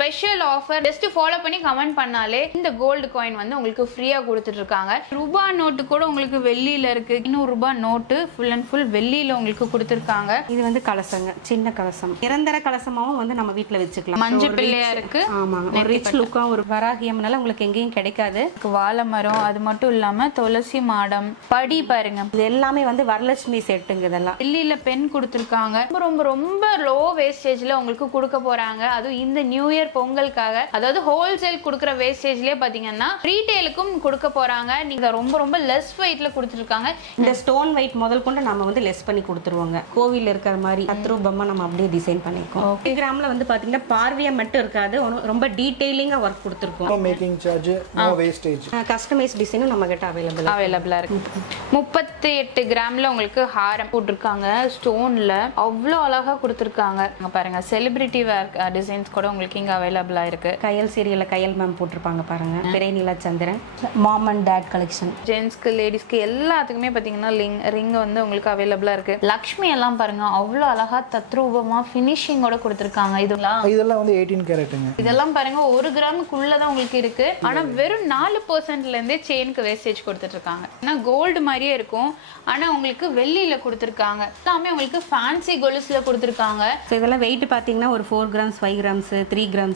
Special offer just follow பண்ணி comment பண்ணாலே இந்த கோல்டு காயின் வந்து உங்களுக்கு ஃப்ரீயா கொடுத்துட்டு இருக்காங்க ரூபா நோட்டு கூட உங்களுக்கு வெள்ளியில இருக்கு. இன்னூறு ரூபாய் நோட்டு ஃபுல் அண்ட் ஃபுல் வெள்ளியில உங்களுக்கு கொடுத்துருக்காங்க. இது வந்து கலசங்க சின்ன கலசம். நிரந்தர கலசமாவும் வந்து நம்ம வீட்ல வச்சுக்கலாம். மஞ்சள் பிள்ளையா இருக்கு. ஆமாங்க ஒரு ரிச் லுக்கா ஒரு வராகியம்னால உங்களுக்கு எங்கேயும் கிடைக்காது. வாழை மரம் அது மட்டும் இல்லாம துளசி மாடம் படி பாருங்க. இது எல்லாமே வந்து வரலட்சுமி செட்டுங்க இதெல்லாம். டெல்லியில பென் கொடுத்துருக்காங்க. ரொம்ப ரொம்ப ரொம்ப லோ வேஸ்டேஜ்ல உங்களுக்கு கொடுக்க போறாங்க. அதுவும் இந்த நியூ இயர் பொங்கலுக்காக அதாவது ஹோல்சேல் கொடுக்குற வேஸ்டேஜ்லயே பாத்தீங்கன்னா ரீட்டைலுக்கும் கொடுக்க போறாங்க. நீங்க ரொம்ப ரொம்ப லெஸ் வெயிட்ல கொடுத்துருக்காங்க. இந்த ஸ்டோன் வெயிட் முதல் கொண்டு நம்ம வந்து லெஸ் பண்ணி கொடுத்துருவோங்க. கோவில் இருக்கிற மாதிரி பத்து ரூபமா நம்ம அப்படியே டிசைன் பண்ணிருக்கோம் கிராம்ல வந்து பாத்தீங்கன்னா பார்வையா மட்டும் இருக்காது. ரொம்ப டீடைலிங்கா ஒர்க் கொடுத்துருக்கோம். No making charge no wastage customise டிசைனும் நம்ம கிட்ட அவைலபிள் அவைலபிளா இருக்கு. முப்பத்தி எட்டு கிராம்ல உங்களுக்கு ஹாரம் போட்டிருக்காங்க. ஸ்டோன்ல அவ்வளோ அழகா கொடுத்துருக்காங்க. பாருங்க செலிபிரிட்டி வேர் டிசைன்ஸ் கூட உங்களுக்கு இங்க அவைலபிளா இருக்கு. கையல் சீரியல்ல கையல் மேம் போட்டிருப்பாங்க பாருங்க. பெரிய நிலா சந்திரன் மாம் அண்ட் டேட் கலெக்ஷன் ஜென்ஸ்க்கு லேடிஸ்க்கு எல்லாத்துக்குமே பார்த்தீங்கன்னா லிங் ரிங் வந்து உங்களுக்கு அவைலபிளாக இருக்கு. லக்ஷ்மி எல்லாம் பாருங்க அவ்வளோ அழகா தத்ரூபமாக ஃபினிஷிங்கோட கொடுத்துருக்காங்க. இதெல்லாம் இதெல்லாம் வந்து எயிட்டீன் கேரட்டுங்க இதெல்லாம் பாருங்க ஒரு கிராமுக்குள்ள தான் உங்களுக்கு இருக்கு. ஆனா வெறும் நாலு பர்சன்ட்ல இருந்தே செயினுக்கு வேஸ்டேஜ் கொடுத்துட்டு இருக்காங்க ஏன்னா கோல்டு மாதிரியே இருக்கும். ஆனா உங்களுக்கு வெள்ளியில கொடுத்துருக்காங்க. எல்லாமே உங்களுக்கு ஃபேன்சி கொலுசுல கொடுத்துருக்காங்க. ஸோ இதெல்லாம் வெயிட் பார்த்தீங்கன்னா ஒரு four grams five grams three grams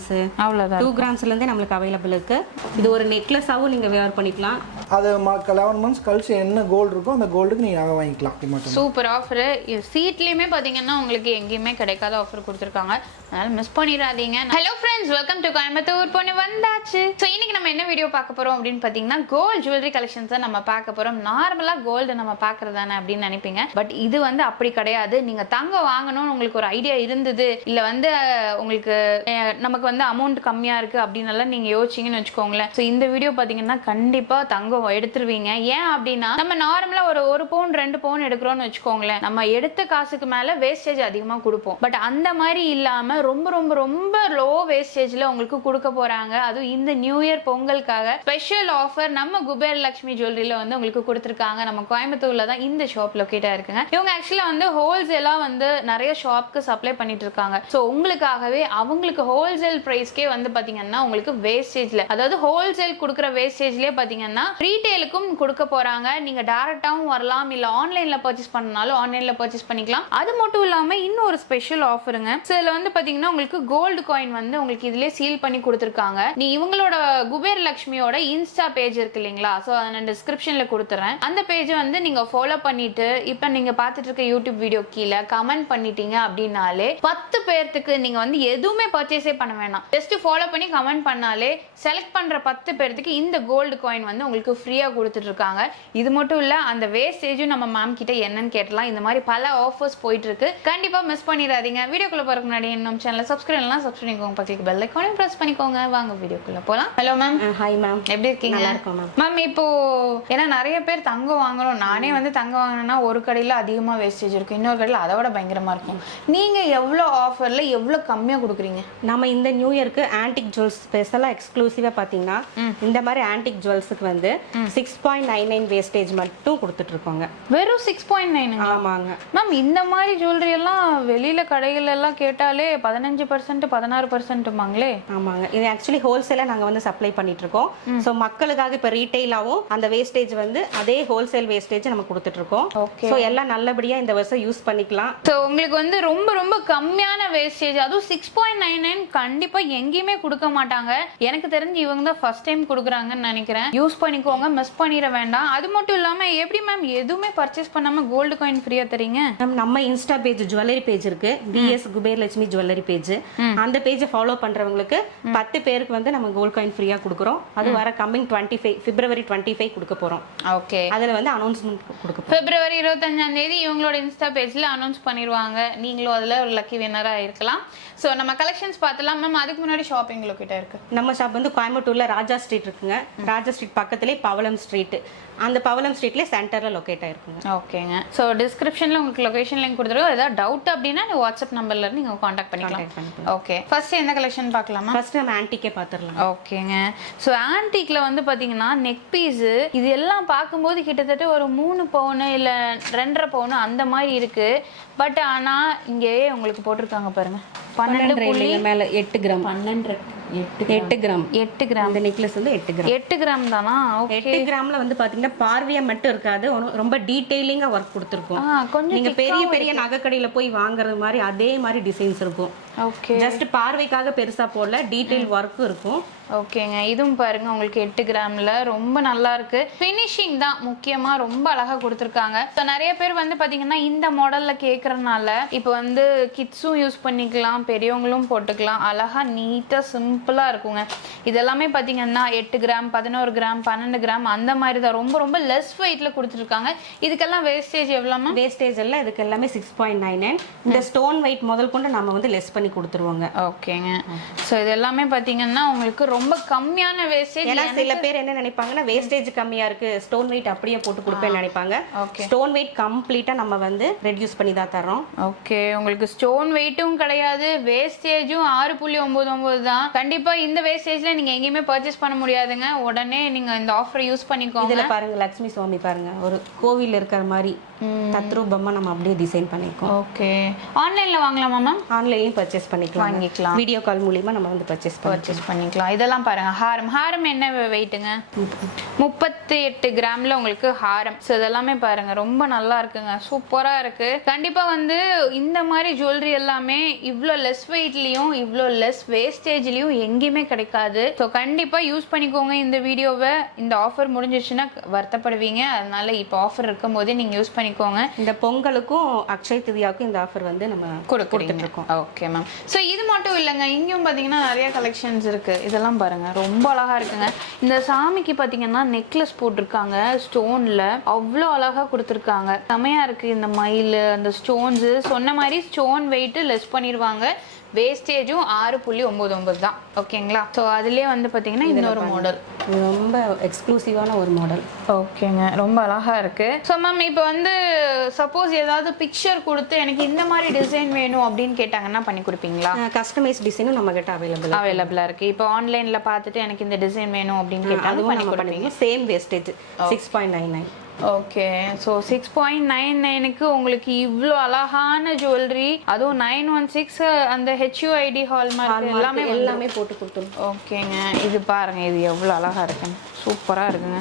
அவ்வளோதான் டூ கிராம்ஸ்லேருந்தே நம்மளுக்கு அவைலபிள் இருக்கு. இது ஒரு நெக்லஸாகவும் நீங்கள் வேர் பண்ணிக்கலாம். அது லெவன் மந்த்ஸ் கழிச்சு என்ன கோல்டு இருக்கோ அந்த கோல்டுக்கு நீங்கள் நகை வாங்கிக்கலாம். சூப்பர் ஆஃபர் சீட்லயுமே பாத்தீங்கன்னா உங்களுக்கு எங்கேயுமே கிடைக்காத ஆஃபர் கொடுத்துருக்காங்க. அதனால மிஸ் பண்ணிடாதீங்க. Hello friends welcome to Coimbatore பொண்ணு வந்தாச்சு. ஸோ இன்னைக்கு நம்ம என்ன வீடியோ பார்க்க போறோம் அப்படின்னு பார்த்தீங்கன்னா கோல்ட் ஜுவல்லரி கலெக்ஷன்ஸை நம்ம பார்க்க போறோம். நார்மலா கோல்டு நம்ம பார்க்கறது தானே அப்படின்னு நினைப்பீங்க. பட் இது வந்து அப்படி கிடையாது. நீங்க தங்கம் வாங்கணும்னு உங்களுக்கு ஒரு ஐடியா இருந்தது. இல்ல வந்து உங்களுக்கு அஹ், உங்களுக்கு வந்து அமௌண்ட் கம்மியாக இருக்கு அப்படின்னு எல்லாம் நீங்க யோசிச்சீங்கன்னு வச்சுக்கோங்களேன். ஸோ இந்த வீடியோ பார்த்தீங்கன்னா கண்டிப்பாக தங்கம் எடுத்துருவீங்க. ஏன் அப்படின்னா நம்ம நார்மலாக ஒரு ஒரு பவுன் ரெண்டு பவுன் எடுக்கிறோம்னு வச்சுக்கோங்களேன். நம்ம எடுத்த காசுக்கு மேலே வேஸ்டேஜ் அதிகமாக கொடுப்போம். பட் அந்த மாதிரி இல்லாம ரொம்ப ரொம்ப ரொம்ப லோ வேஸ்டேஜ்ல உங்களுக்கு கொடுக்க போறாங்க. அதுவும் இந்த நியூ இயர் பொங்கலுக்காக ஸ்பெஷல் ஆஃபர் நம்ம குபேர் லட்சுமி ஜுவல்லரியில் வந்து உங்களுக்கு கொடுத்துருக்காங்க. நம்ம கோயம்புத்தூர்ல தான் இந்த ஷாப் லொக்கேட்டாக இருக்குங்க. இவங்க ஆக்சுவலா வந்து ஹோல்சேலாக வந்து நிறைய ஷாப்க்கு சப்ளை பண்ணிட்டு இருக்காங்க. ஸோ உங்களுக்காகவே அவங்களுக்கு ஹோல்சேல் ப்ரைஸ்க்கே வந்து பாத்தீங்கன்னா உங்களுக்கு வேஸ்டேஜ்ல அதாவது ஹோல்சேல் கொடுக்குற வேஸ்டேஜ்லயே பாத்தீங்கன்னா ரீட்டைலுக்கும் கொடுக்க போறாங்க. நீங்க டேரக்டாவும் வரலாம். இல்ல ஆன்லைன்ல பர்ச்சேஸ் பண்ணனாலும் ஆன்லைன்ல பர்ச்சேஸ் பண்ணிக்கலாம். அது மட்டும் இல்லாம இன்னும் ஒரு ஸ்பெஷல் ஆஃபருங்க சோ இதுல வந்து பாத்தீங்கன்னா உங்களுக்கு கோல்டு காயின் வந்து உங்களுக்கு இதுல சீல் பண்ணி கொடுத்துருக்காங்க. நீ இவங்களோட குபேர் லட்சுமியோட இன்ஸ்டா பேஜ் இருக்கு இல்லைங்களா? ஸோ அதை நான் டிஸ்கிரிப்ஷன்ல கொடுத்துறேன். அந்த பேஜை வந்து நீங்க ஃபாலோ பண்ணிட்டு இப்போ நீங்க பார்த்துட்டு இருக்க யூடியூப் வீடியோ கீழே கமெண்ட் பண்ணிட்டீங்க அப்படின்னாலே பத்து பேர்த்துக்கு நீங்க வந்து எதுவுமே பர்ச்சேஸே பண்ண வேணாம். ஜஸ்ட் ஃபாலோ பண்ணி கமெண்ட் பண்ணாலே செலக்ட் பண்ற பத்து பேர்த்துக்கு இந்த கோல்டு காயின் வந்து உங்களுக்கு ஃப்ரீயா கொடுத்துட்டு இருக்காங்க. இது மட்டும் இல்ல அந்த வேஸ்டேஜும் நம்ம மேம் கிட்ட என்னன்னு கேட்டலாம். இந்த மாதிரி பல ஆஃபர்ஸ் போயிட்டு இருக்கு. கண்டிப்பா மிஸ் பண்ணிடாதீங்க. வீடியோக்குள்ள போறதுக்கு முன்னாடி இன்னும் சேனலை சப்ஸ்கிரைப் எல்லாம் சப்ஸ்கிரைப் பண்ணிக்கோங்க. பக்கத்துக்கு பெல் ஐக்கானையும் ப்ரெஸ் பண்ணிக்கோங்க. வாங்க வீடியோக்குள்ள போலாம். ஹலோ மேம் ஹாய் மேம் எப்படி இருக்கீங்க? நல்லா இருக்கோம் மேம் மேம் இப்போ ஏன்னா நிறைய பேர் தங்கம் வாங்குறோம். நானே வந்து தங்கம் வாங்கினேன்னா ஒரு கடையில அதிகமா வேஸ்டேஜ் இருக்கும் இன்னொரு கடையில அதை விட பயங்கரமா இருக்கும். நீங்க எவ்வளவு ஆஃபர்ல எவ்வளவு கம்மியா கொடுக்குறீங்க? நம்ம இந்த நியூ இயர்க்கு ஆன்டிக் ஜுவல்ஸ் ஸ்பெஷலாக எக்ஸ்க்ளூசிவாக பார்த்தீங்கன்னா இந்த மாதிரி ஆன்டிக் ஜுவல்ஸுக்கு வந்து six point nine nine wastage மட்டும் கொடுத்துட்டு இருக்கோங்க வெறும் சிக்ஸ் பாயிண்ட் நைன் ஆமாங்க. மேம் இந்த மாதிரி ஜுவல்லரி எல்லாம் வெளியில கடைகள் எல்லாம் கேட்டாலே பதினஞ்சு பர்சன்ட் பதினாறு பர்சன்ட்டுமாங்களே ஆமாங்க. இது ஆக்சுவலி ஹோல்சேலாக நாங்கள் வந்து சப்ளை பண்ணிட்டு இருக்கோம் ஸோ மக்களுக்காக இப்போ ரீட்டெயிலாகவும் அந்த வேஸ்டேஜ் வந்து அதே ஹோல்சேல் வேஸ்டேஜ் நம்ம கொடுத்துட்டு இருக்கோம். ஸோ எல்லாம் நல்லபடியாக இந்த வருஷம் யூஸ் பண்ணிக்கலாம். ஸோ உங்களுக்கு வந்து ரொம்ப ரொம்ப கம்மியான வேஸ்டேஜ் அதுவும் சிக்ஸ் பாயிண்ட் நைன் நைன் கண்டிப்பா எங்கேயுமே கொடுக்க மாட்டாங்க. எனக்கு தெரிஞ்சு இவங்க தான் ஃபர்ஸ்ட் டைம் கொடுக்குறாங்கன்னு நினைக்கிறேன். யூஸ் பண்ணிக்கோங்க மிஸ் பண்ணிட வேண்டாம். அது மட்டும் இல்லாம எப்படி மேம் எதுவுமே பர்ச்சேஸ் பண்ணாம கோல்டு காயின் ஃப்ரீயா தரீங்க? நம்ம நம்ம இன்ஸ்டா பேஜ் ஜுவல்லரி பேஜ் இருக்கு. PS Kuber Lakshmi jewellery page அந்த பேஜை ஃபாலோ பண்றவங்களுக்கு பத்து பேருக்கு வந்து நம்ம கோல்ட் காயின் ஃப்ரீயா கொடுக்குறோம். அது வர கம்மிங் டுவெண்ட்டி ஃபைவ் பிப்ரவரி டுவெண்ட்டி ஃபைவ் கொடுக்க போறோம். ஓகே அதுல வந்து அனௌன்ஸ்மெண்ட் கொடுக்க பிப்ரவரி இருபத்தஞ்சாம் தேதி இவங்களோட இன்ஸ்டா பேஜ்ல அனௌன்ஸ் பண்ணிடுவாங்க. நீங்களும் அதுல ஒரு லக்கி வின்னரா இருக்கலாம். ஸோ நம்ம கலெக்ஷன்ஸ் பார்த்தலாம். மேம் அதுக்கு முன்னாடி ஷாப்பிங் கிட்ட இருக்கு. நம்ம ஷாப் வந்து கோயம்புத்தூர்ல ராஜா ஸ்ட்ரீட் இருக்குங்க. ராஜா ஸ்ட்ரீட் பக்கத்துலேயே பவளம் ஸ்ட்ரீட் அந்த பவளம் ஸ்ட்ரீட்லேயே சென்டர்ல லொக்கேட் ஆயிருக்குங்க. ஓகேங்க. ஸோ டிஸ்கிரிப்ஷனில் உங்களுக்கு லொகேஷன் லிங்க் கொடுத்துருக்கோம். ஏதாவது டவுட் அப்படின்னா நீ வாட்ஸ்அப் நம்பர்ல இருந்து நீங்கள் காண்டாக்ட் பண்ணிக்கலாம். ஓகே ஃபர்ஸ்ட் எந்த கலெக்ஷன் பார்க்கலாமா? ஃபர்ஸ்ட் நம்ம ஆன்டிக்கே பார்த்துடலாம் ஓகேங்க. ஸோ ஆன்டிக்ல வந்து பார்த்தீங்கன்னா நெக் பீஸு இது எல்லாம் பார்க்கும்போது கிட்டத்தட்ட ஒரு மூணு பவுனு இல்லை ரெண்டரை பவுனு அந்த மாதிரி இருக்கு. பட் ஆனால் இங்கேயே உங்களுக்கு போட்டிருக்காங்க பாருங்க. பன்னெண்டு புள்ளி மேல எட்டு கிராம். பன்னெண்டு எட்டு கிராம். எட்டு கிராம். இந்த நெக்லஸ் வந்து எட்டு கிராம். எட்டு கிராம் தானா? எட்டு கிராம்ல வந்து பாத்தீங்கன்னா பார்வையா மட்டும் இருக்காது. ரொம்ப டீடைலிங்கா ஒர்க் கொடுத்துருக்கோம். கொஞ்சம் நீங்க பெரிய பெரிய நகைக்கடையில போய் வாங்குறது மாதிரி அதே மாதிரி டிசைன்ஸ் இருக்கும். ஓகே. ஜஸ்ட் பார்வைக்காக பெருசா போடல டீடைல் ஒர்க்கும் இருக்கும். ஓகேங்க. இதுவும் பாருங்க உங்களுக்கு எட்டு கிராம்ல. ரொம்ப நல்லா இருக்கு. ஃபினிஷிங் தான் முக்கியமா ரொம்ப அழகா கொடுத்துருக்காங்க. ஸோ நிறைய பேர் வந்து பாத்தீங்கன்னா இந்த மாடல்ல கேக்குறதுனால இப்போ வந்து கிட்ஸும் யூஸ் பண்ணிக்கலாம் பெரியவங்களும் போட்டுக்கலாம். அழகா நீட்டா சிம்பிளா இருக்குங்க. இதெல்லாமே பாத்தீங்கன்னா எட்டு கிராம் பதினோரு கிராம் பன்னெண்டு கிராம் அந்த மாதிரி தான். ரொம்ப ரொம்ப லெஸ் வெயிட்ல கொடுத்துருக்காங்க. இதுக்கெல்லாம் வேஸ்டேஜ் எவ்வளோமா வேஸ்டேஜ் எல்லாம் இதுக்கு எல்லாமே சிக்ஸ் பாயிண்ட் நைன் நைன் இந்த ஸ்டோன் வெயிட் முதல் கொண்டு நம்ம வந்து லெஸ் பண்ணி கொடுத்துருவோங்க. ஓகேங்க. ஸோ இது எல்லாமே பாத்தீங்கன்னா உங்களுக்கு ரொம்ப கம்மியான வேஸ்டேஜ் ஏன்னா சில பேர் என்ன நினைப்பாங்கன்னா வேஸ்டேஜ் கம்மியா இருக்கு ஸ்டோன் வெயிட் அப்படியே போட்டு கொடுப்பேன்னு நினைப்பாங்க. ஸ்டோன் வெயிட் கம்ப்ளீட்டா நம்ம வந்து ரெடியூஸ் பண்ணி தான் தரோம் ஓகே. உங்களுக்கு ஸ்டோன் வெயிட்டும் கிடையாது வேஸ்டேஜும் ஆறு புள்ளி ஒன்பது ஒன்பது தான். கண்டிப்பா இந்த வேஸ்டேஜ்ல நீங்க எங்கேயுமே பர்ச்சேஸ் பண்ண முடியாதுங்க. உடனே நீங்க இந்த ஆஃபர் யூஸ் பண்ணிக்கோங்க. இதுல பாருங்க லக்ஷ்மி சுவாமி பாருங்க. ஒரு கோவில் இருக்கிற மாதிரி தத்ரூபமா நம்ம அப்படியே டிசைன் பண்ணிருக்கோம். ஓகே. ஆன்லைன்ல வாங்கலாமா மேம் ஆன்லைன்லயும் பர்ச்சேஸ் பண்ணிக்கலாம். வாங்கிக்கலாம். வீடியோ கால் மூலியமா நம்ம வந்து பர்ச்சேஸ் பர்ச்சேஸ் பண்ணிக்கலாம். இதெல்லாம் பாருங்க ஹாரம். ஹாரம் என்ன வெயிட்டுங்க முப்பத்தி எட்டு கிராம்ல உங்களுக்கு ஹாரம். ஸோ இதெல்லாமே பாருங்க ரொம்ப நல்லா இருக்குங்க. சூப்பரா இருக்கு. கண்டிப்பா வந்து இந்த மாதிரி ஜுவல்லரி எல்லாமே இவ்வளோ லெஸ் வெயிட்லயும் இவ்வளோ லெஸ் வேஸ்டேஜ்லயும் எங்கேயுமே கிடைக்காது. ஸோ கண்டிப்பா யூஸ் பண்ணிக்கோங்க இந்த வீடியோவை. இந்த ஆஃபர் முடிஞ்சிச்சுன்னா வருத்தப்படுவீங்க. அதனால இப்போ ஆஃபர் இருக்கும் போதே நீங்க யூஸ் பண்ணிக்கோங்க. இந்த பொங்கலுக்கும் அக்ஷய் திருவிழாவுக்கும் இந்த ஆஃபர் வந்து நம்ம கொடுத்துட்டு இருக்கோம் ஓகே மேம் ஸோ இது மட்டும் இல்லைங்க. இங்கேயும் பார்த்தீங்கன்னா நிறைய கலெக்ஷன்ஸ் இருக்கு. இதெல்லாம் பாருங்க. ரொம்ப அழகா இருக்குங்க. இந்த சாமிக்கு பார்த்தீங்கன்னா நெக்லஸ் போட்டிருக்காங்க. ஸ்டோன்ல அவ்வளோ அழகா கொடுத்துருக்காங்க. செமையா இருக்கு இந்த மயில் அந்த ஸ்டோன்ஸ் சொன்ன மாதிரி ஸ்டோன் வெயிட் லெஸ் பண்ணிடுவாங்க வேஸ்டேஜும் ஆறு புள்ளி ஒம்பது ஒம்பது தான். ஓகேங்களா ஸோ அதுலேயே வந்து பார்த்தீங்கன்னா இன்னொரு மாடல் ரொம்ப எக்ஸ்க்ளூசிவான ஒரு மாடல் ஓகேங்க ரொம்ப அழகா இருக்கு. ஸோ மேம் இப்போ வந்து சப்போஸ் ஏதாவது பிக்சர் கொடுத்து எனக்கு இந்த மாதிரி டிசைன் வேணும் அப்படின்னு கேட்டாங்கன்னா பண்ணி கொடுப்பீங்களா? கஸ்டமைஸ் டிசைனும் நம்ம கிட்ட அவைலபிள் அவைலபிளா இருக்கு. இப்போ ஆன்லைன்ல பார்த்துட்டு எனக்கு இந்த டிசைன் வேணும் அப்படின்னு கேட்டாலும் பண்ணி கொடுப்பீங்க? Same wastage six point nine nine okay so six point nine நைனுக்கு உங்களுக்கு இவ்வளோ அழகான ஜுவல்லரி அதுவும் நைன் ஒன் சிக்ஸ் அந்த ஹெச்யூஐடி ஹால்மார்க் எல்லாமே எல்லாமே போட்டு கொடுத்துருவோம் ஓகேங்க இது பாருங்க இது எவ்வளோ அழகா இருக்குங்க சூப்பராக இருக்குங்க.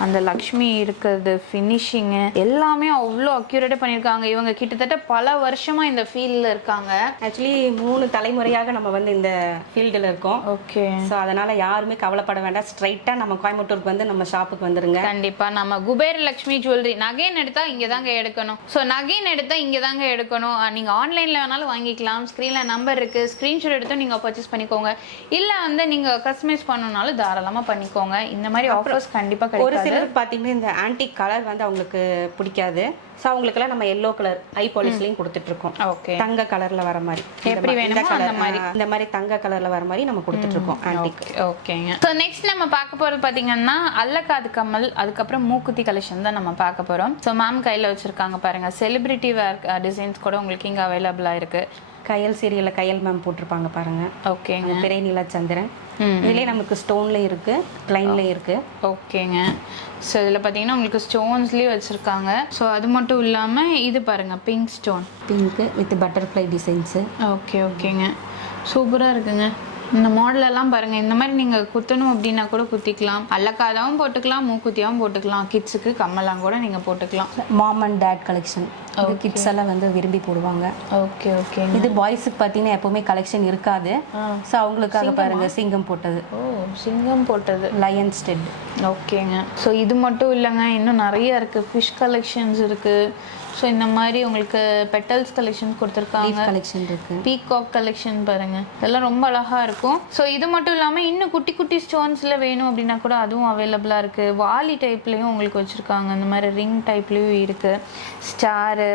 அந்த லக்ஷ்மி இருக்கிறது ஃபினிஷிங்கு எல்லாமே அவ்வளோ அக்யூரேட்டாக பண்ணியிருக்காங்க. இவங்க கிட்டத்தட்ட பல வருஷமா இந்த ஃபீல்டில் இருக்காங்க. ஆக்சுவலி மூணு தலைமுறையாக நம்ம வந்து இந்த ஃபீல்டில் இருக்கோம். ஓகே ஸோ அதனால யாருமே கவலைப்பட வேண்டாம். ஸ்ட்ரைட்டாக நம்ம கோயம்புத்தூருக்கு வந்து நம்ம ஷாப்புக்கு வந்துருங்க. கண்டிப்பா. நம்ம குபேர லட்சுமி ஜுவல்லரி நகைன்னு எடுத்தா இங்க தாங்க எடுக்கணும். ஸோ நகைன்னு எடுத்தா இங்க தாங்க எடுக்கணும். அஹ் நீங்க ஆன்லைன்ல வேணாலும் வாங்கிக்கலாம். ஸ்க்ரீன்ல நம்பர் இருக்கு. ஸ்கிரீன்ஷாட் எடுத்து நீங்க பர்ச்சேஸ் பண்ணிக்கோங்க. இல்ல வந்து நீங்க கஸ்டமைஸ் பண்ணணும்னாலும் தாராளமா பண்ணிக்கோங்க. இந்த மாதிரி ஆஃபர்ஸ் கண்டிப்பா ஒரு சிலருக்கு பார்த்தீங்கன்னா இந்த ஆன்டிக் கலர் வந்து அவங்களுக்கு பிடிக்காது. ஸோ அவங்களுக்கெல்லாம் நம்ம எல்லோ கலர் ஐ பாலிஷ்லையும் கொடுத்துட்டு இருக்கோம் ஓகே. தங்க கலர்ல வர மாதிரி. எப்படி வேணுமோ அந்த மாதிரி. இந்த மாதிரி தங்க கலர்ல வர மாதிரி நம்ம கொடுத்துட்டு இருக்கோம் ஆன்டிக் ஓகேங்க. ஸோ நெக்ஸ்ட் நம்ம பார்க்க போகிறது பார்த்தீங்கன்னா அல்லக்காது கம்மல் அதுக்கப்புறம் மூக்குத்தி கலெக்ஷன் தான் நம்ம பார்க்க போகிறோம் ஸோ மேம் கையில் வச்சுருக்காங்க பாருங்கள் செலிபிரிட்டி வேர் டிசைன்ஸ் கூட உங்களுக்கு இங்கே அவைலபிளாக இருக்குது கையல் சீரியல்ல கையல் மேம் போட்டிருப்பாங்க பாருங்க. ஓகேங்க பிறை நிலா சந்திரன் ம். இதுலயே நமக்கு ஸ்டோன்ல இருக்கு பிளைன்ல இருக்கு. ஓகேங்க ஸோ இதில் பார்த்தீங்கன்னா உங்களுக்கு ஸ்டோன்ஸ்லேயும் வச்சுருக்காங்க. ஸோ அது மட்டும் இல்லாமல் இது பாருங்கள் pink stone pink with butterfly designs okay ஓகேங்க சூப்பராக இருக்குங்க. இந்த மாடல் எல்லாம் பாருங்க இந்த மாதிரி நீங்க குத்தணும் அப்படின்னா கூட குத்திக்கலாம். அல்லக்காதாவும் போட்டுக்கலாம் மூக்குத்தியாவும் போட்டுக்கலாம். கிட்ஸுக்கு கம்மலாம் கூட நீங்க போட்டுக்கலாம். மாம் அண்ட் டேட் கலெக்ஷன் இது கிட்ஸ் எல்லாம் வந்து விரும்பி போடுவாங்க. ஓகே ஓகே இது பாய்ஸுக்கு பார்த்தீங்கன்னா எப்பவுமே கலெக்ஷன் இருக்காது. ஸோ அவங்களுக்காக பாருங்க சிங்கம் போட்டது. ஓ சிங்கம் போட்டது. லயன் ஸ்டெட் ஓகேங்க ஸோ இது மட்டும் இல்லைங்க இன்னும் நிறைய இருக்கு. ஃபிஷ் கலெக்ஷன்ஸ் இருக்கு. ஸோ இந்த மாதிரி உங்களுக்கு பெட்டல்ஸ் கலெக்ஷன் கொடுத்துருக்காங்க. கலெக்ஷன் இருக்கு. பீகாக் கலெக்ஷன் பாருங்க. இதெல்லாம் ரொம்ப அழகா இருக்கும். ஸோ இது மட்டும் இல்லாமல் இன்னும் குட்டி குட்டி ஸ்டோன்ஸ்ல வேணும் அப்படின்னா கூட அதுவும் அவைலபிளாக இருக்கு. வாலி டைப்லயும் உங்களுக்கு வச்சிருக்காங்க. இந்த மாதிரி ரிங் டைப்லயும் இருக்கு. ஸ்டாரு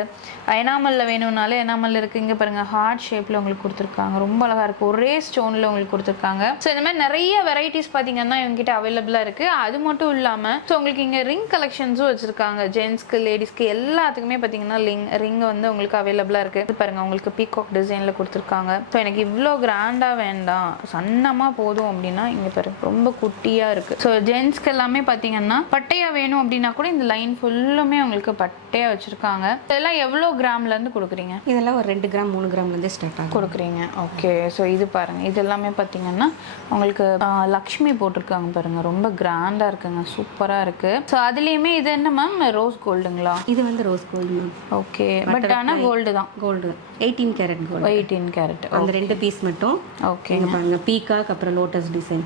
எனாமல்ல வேணும்னாலே எனாமல் இருக்கு. இங்க பாருங்க ஹார்ட் ஷேப்ல உங்களுக்கு கொடுத்துருக்காங்க. ரொம்ப அழகா இருக்கு. ஒரே ஸ்டோன்ல உங்களுக்கு கொடுத்துருக்காங்க. ஸோ இந்த மாதிரி நிறைய வெரைட்டிஸ் பார்த்தீங்கன்னா இவங்ககிட்ட அவைலபிளாக இருக்கு. அது மட்டும் இல்லாமல் ஸோ உங்களுக்கு இங்க ரிங் கலெக்ஷன்ஸும் வச்சிருக்காங்க. ஜென்ஸ்க்கு லேடிஸ்க்கு எல்லாத்துக்குமே பார்த்தீங்கன்னா பார்த்தீங்கன்னா லிங் ரிங் வந்து உங்களுக்கு அவைலபிளாக இருக்குது இது பாருங்க உங்களுக்கு பீகாக் டிசைனில் கொடுத்துருக்காங்க. ஸோ எனக்கு இவ்வளோ கிராண்டாக வேண்டாம். சன்னமாக போதும் அப்படின்னா இங்கே பாருங்க ரொம்ப குட்டியாக இருக்குது ஸோ ஜென்ஸ்க்கு எல்லாமே பார்த்தீங்கன்னா பட்டையாக வேணும் அப்படின்னா கூட இந்த லைன் ஃபுல்லுமே உங்களுக்கு பட்டையாக வச்சுருக்காங்க. இதெல்லாம் எவ்வளோ கிராம்லேருந்து கொடுக்குறீங்க? இதெல்லாம் ஒரு ரெண்டு கிராம் மூணு கிராம்லேருந்தே ஸ்டார்ட் ஆகும். கொடுக்குறீங்க. ஓகே ஸோ இது பாருங்க இது எல்லாமே பார்த்தீங்கன்னா உங்களுக்கு லக்ஷ்மி போட்டிருக்காங்க பாருங்க. ரொம்ப கிராண்டாக இருக்குங்க. சூப்பராக இருக்கு. ஸோ அதுலேயுமே இது என்ன மேம் ரோஸ் கோல்டுங்களா இது வந்து ரோஸ் கோல்டு ஓகே பட் ஆனால் கோல்டு தான். Gold eighteen carat gold eighteen carat அந்த ரெண்டு பீஸ் மட்டும். ஓகே பாருங்க பீகாக் அப்புறம் லோட்டஸ் டிசைன்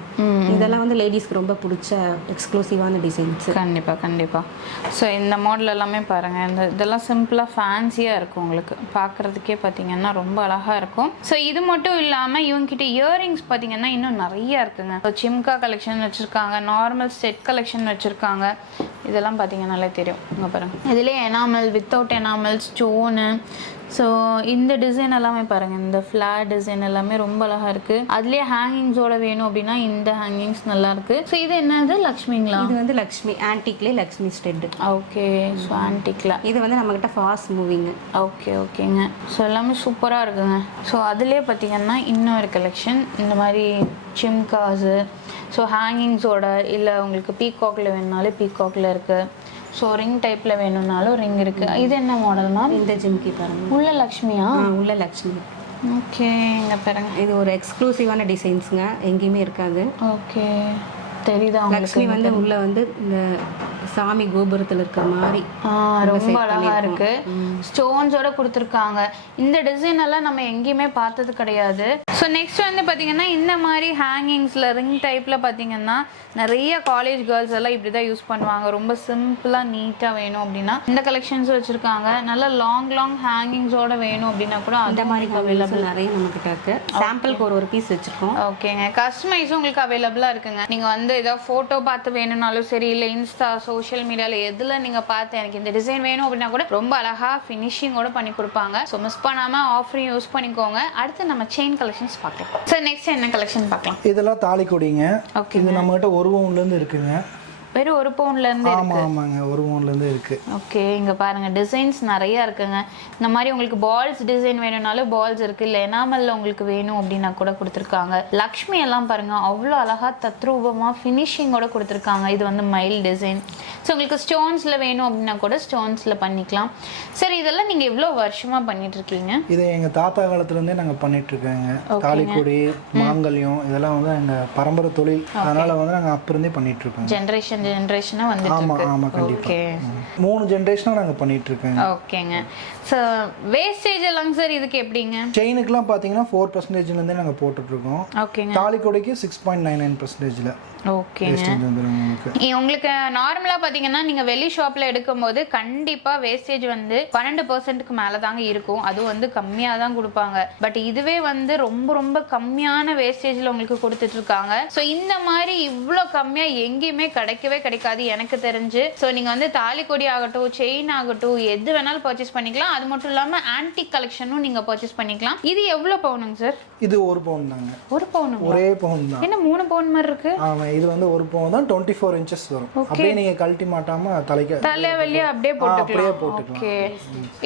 இதெல்லாம் வந்து லேடிஸ்க்கு ரொம்ப பிடிச்ச எக்ஸ்க்ளூசிவான டிசைன்ஸ் கண்டிப்பா கண்டிப்பா. ஸோ இந்த மாடல் எல்லாமே பாருங்க. இந்த இதெல்லாம் சிம்பிளாக ஃபேன்சியாக இருக்கும் உங்களுக்கு. பார்க்குறதுக்கே பார்த்தீங்கன்னா ரொம்ப அழகா இருக்கும். ஸோ இது மட்டும் இல்லாமல் இவங்ககிட்ட இயரிங்ஸ் பார்த்தீங்கன்னா இன்னும் நிறைய இருக்குங்க. ஸோ சிம்கா கலெக்ஷன் வச்சுருக்காங்க. நார்மல் செட் கலெக்ஷன் வச்சுருக்காங்க. இதெல்லாம் பார்த்தீங்கன்னாலே தெரியும். இங்கே பாருங்க. இதுலேயே enamel without enamel stone so இந்த டிசைன் எல்லாமே பாருங்க. இந்த ஃப்ளாட் டிசைன் எல்லாமே ரொம்ப அழகா இருக்கு. அதுலயே ஹேங்கிங்ஸோட வேணும் அப்படின்னா இந்த ஹேங்கிங்ஸ் நல்லா இருக்கு. ஸோ இது என்னது? லக்ஷ்மிங்களா? இது வந்து லக்ஷ்மி ஆன்டிக்லே லக்ஷ்மி ஸ்டெட் ஓகே ஸோ ஆன்டிக்ல இது வந்து நம்மகிட்ட ஃபாஸ்ட் மூவிங் ஓகே ஓகேங்க ஸோ எல்லாமே சூப்பராக இருக்குங்க. ஸோ அதுலேயே பார்த்தீங்கன்னா இன்னொரு கலெக்ஷன் இந்த மாதிரி சிம்காஸு ஸோ ஹேங்கிங்ஸோட இல்லை உங்களுக்கு பீகாக்ல வேணுனாலே பீகாக்ல இருக்குது ஸோ ரிங் டைப்பில் வேணும்னாலும் ரிங் இருக்குது இது என்ன மாடல்னா இந்த ஜிம்கி பாருங்க. உள்ள லக்ஷ்மியா? உள்ள லக்ஷ்மி. ஓகே இங்கே பாருங்க. இது ஒரு எக்ஸ்க்ளூசிவான டிசைன்ஸுங்க எங்கேயுமே இருக்காது. ஓகே தெரியுதா லக்ஷ்மி வந்து உள்ள வந்து இந்த சாமி கோபுரத்துல இருக்க மாதிரி ரொம்ப அழகா இருக்கு. ஸ்டோன்ஸோட கொடுத்துருக்காங்க. இந்த டிசைன் எல்லாம் நம்ம எங்கேயுமே பார்த்தது கிடையாது. ஸோ நெக்ஸ்ட் வந்து பார்த்தீங்கன்னா இந்த மாதிரி ஹேங்கிங்ஸில் ரிங் டைப்பில் பார்த்தீங்கன்னா நிறைய காலேஜ் கேர்ள்ஸ் எல்லாம் இப்படி தான் யூஸ் பண்ணுவாங்க. ரொம்ப சிம்பிளாக நீட்டாக வேணும் அப்படின்னா. இந்த கலெக்ஷன்ஸ் வச்சுருக்காங்க. நல்ல லாங் லாங் ஹேங்கிங்ஸோட வேணும் அப்படின்னா கூட அந்த மாதிரி அவைலபிள் நிறைய நம்மகிட்ட இருக்கு. சாம்பிளுக்கு ஒரு ஒரு பீஸ் வச்சிருக்கோம். ஓகேங்க கஸ்டமைஸும் உங்களுக்கு அவைலபிளாக இருக்குங்க. நீங்கள் வந்து ஏதோ ஃபோட்டோ பார்த்து வேணும்னாலும் சரி இல்லை இன்ஸ்டா சோஷியல் மீடியாவில் எதில் நீங்கள் பார்த்து எனக்கு இந்த டிசைன் வேணும் அப்படின்னா கூட ரொம்ப அழகாக ஃபினிஷிங்கோட பண்ணி கொடுப்பாங்க. ஸோ மிஸ் பண்ணாமல் ஆஃபரையும் யூஸ் பண்ணிக்கோங்க. அடுத்து நம்ம செயின் கலெக்ஷன்ஸ் பார்க்கலாம். சார் நெக்ஸ்ட் என்ன கலெக்ஷன் பார்க்கலாம்? இதெல்லாம் தாலி கொடிங்க ஓகே இது நம்மகிட்ட ஒரு பவுன்லேருந்து இருக்குங்க. வெறும் ஒரு பவுன்லேருந்து ஆமாம் ஆமாங்க ஒரு பவுன்லேருந்து இருக்குது ஓகே இங்க பாருங்க டிசைன்ஸ் நிறைய இருக்குங்க. இந்த மாதிரி உங்களுக்கு பால்ஸ் டிசைன் வேணும்னாலும் பால்ஸ் இருக்கு இல்லை எனாமல்ல உங்களுக்கு வேணும் அப்படின்னா கூட கொடுத்துருக்காங்க. லக்ஷ்மி எல்லாம் பாருங்க அவ்வளோ அழகா தத்ரூபமா ஃபினிஷிங்கோட கொடுத்துருக்காங்க. இது வந்து மைல் டிசைன் ஸோ உங்களுக்கு ஸ்டோன்ஸ்ல வேணும் அப்படின்னா கூட ஸ்டோன்ஸ்ல பண்ணிக்கலாம். சரி இதெல்லாம் நீங்க எவ்வளோ வருஷமா பண்ணிட்டு இருக்கீங்க? இது எங்கள் தாத்தா காலத்துலேருந்தே நாங்கள் பண்ணிகிட்ருக்கோங்க தாலிக்கொடி மாங்கல்யம் இதெல்லாம் வந்து எங்கள் பரம்பரை தொழில். அதனால் வந்து நாங்கள் அப்போ இருந்தே பண்ணிகிட்ருக்கோங்க ஜென்ரேஷன் ஜென்ரேஷனா வந்துட்டு ஆமாம் ஆமாம் கண்டிப்பாக மூணு ஜென்ரேஷனாக நாங்கள் பண்ணிகிட்ருக்கோங்க ஓகேங்க ஸோ வேஸ்டேஜ் எல்லாம் சார் இதுக்கு எப்படிங்க? செயினுக்குலாம் பார்த்தீங்கன்னா ஃபோர் பர்சன்டேஜ்லேருந்தே நாங்கள் போட்டுட்ருக்கோம் ஓகேங்க தாலிக்கொடிக்கு சிக்ஸ் பாயிண்ட் நைன் நைன் பர்சன்டேஜில் ஓகேங்க. உங்களுக்கு. நார்மலாக பார்த்தீங்கன்னா நீங்கள் வெளி ஷாப்பில் எடுக்கும்போது கண்டிப்பாக வேஸ்டேஜ் வந்து பன்னெண்டு பர்சன்ட்டுக்கு மேலே தாங்க இருக்கும். அதுவும் வந்து கம்மியாக தான் கொடுப்பாங்க. பட் இதுவே வந்து ரொம்ப ரொம்ப கம்மியான வேஸ்டேஜில் உங்களுக்கு கொடுத்துட்டு இருக்காங்க ஸோ இந்த மாதிரி இவ்வளோ கம்மியாக எங்கேயுமே கிடைக்கவே கிடைக்காது எனக்கு தெரிஞ்சு. ஸோ நீங்கள் வந்து தாலிக்கொடி ஆகட்டும் செயின் ஆகட்டும் எது வேணாலும் பர்ச்சேஸ் பண்ணிக்கலாம். அது மட்டும் இல்லாமல் ஆன்டிக் கலெக்ஷனும் நீங்கள் பர்ச்சேஸ் பண்ணிக்கலாம். இது எவ்வளோ பவுனுங்க சார் இது ஒரு பவுன் தாங்க. ஒரு பவுனு ஒரே பவுன் தான். என்ன மூணு பவுன் மாதிரி இருக்கு? இது வந்து ஒரு பவுன் தான் டுவெண்ட்டி ஃபோர் இன்ச்சஸ் வரும் அப்படியே நீங்கள் கழட்டி மாட்டாமல் தலைக்கு தலை வழியா அப்படியே அப்படியே போட்டுக்கலாம். போட்டுக்கலாம். ஓகே